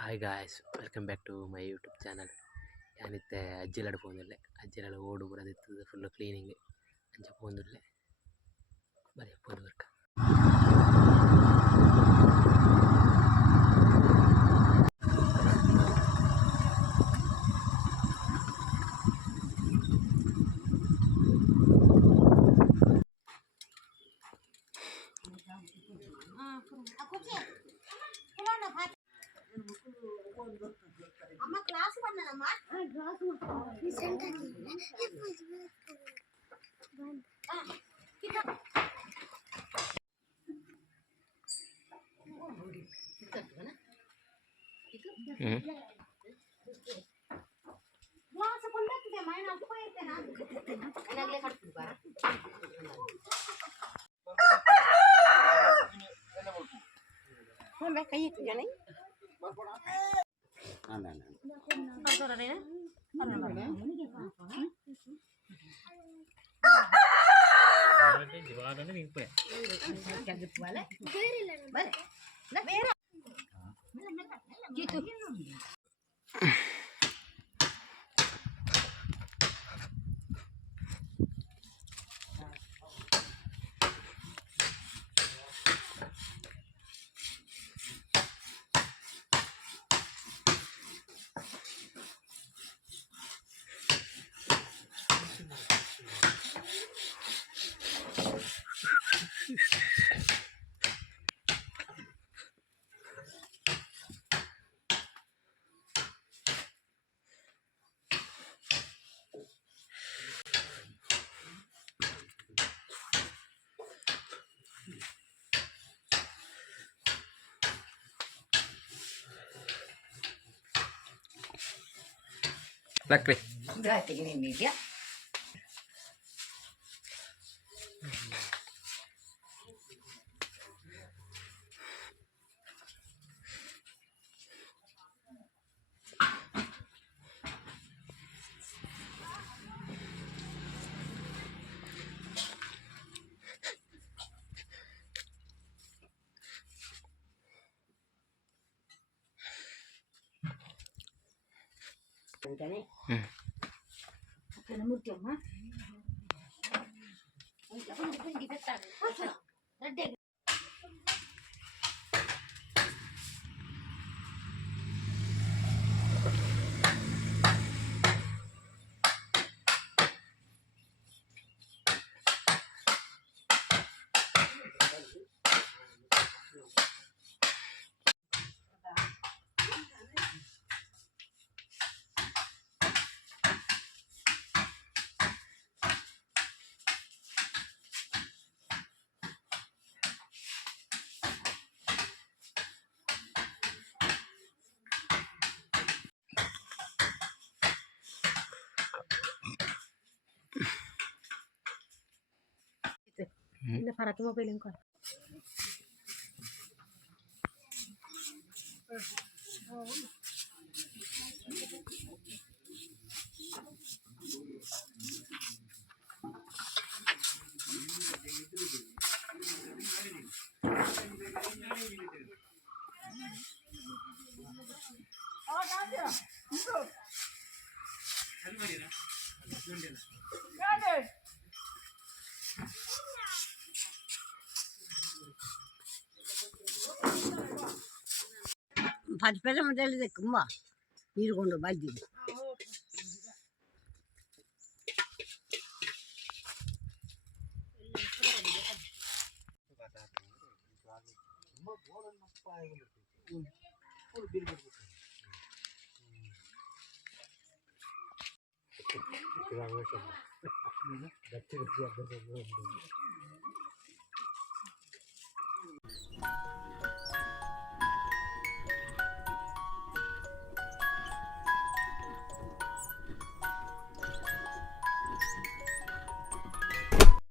Hi guys, welcome back to my YouTube channel. ഞാനിത്തെ അജ്ജിലടെ പോകുന്നില്ലേ, അജ്ജിലടെ ഓട് പുറത്തിത്തത് ഫുള്ള് ക്ലീനിങ് അഞ്ച് പോകുന്നില്ലേ ಬರೀ ಪೋದು ವರ್ಕ అమ్మ క్లాస్ పన్నానమ్మా క్లాస్ ಗ್ಲಾಸ್ ಕೊಂಡೋಗ್ತಿದೆ ಮೈನ ಅದು ಹೋಯ್ತೇನಾ ನನಗೆ ಕಟ್ಬಿಡು ಬಾರ ಹೋಗ್ಬೇ ಕೈ ಇಟ್ಟಿದ್ದಾನೆ ಲಕ್ರಿ ಗಾತಿಗೆ ನಿಂದಿದ್ಯಾ ಮುಖ್ಯಮ್ಮ Ini para tu mobil yang kau. Oh, ada. Itu. Ada. Bhajpa मध्ये देखा नीरुकोंडु बाजी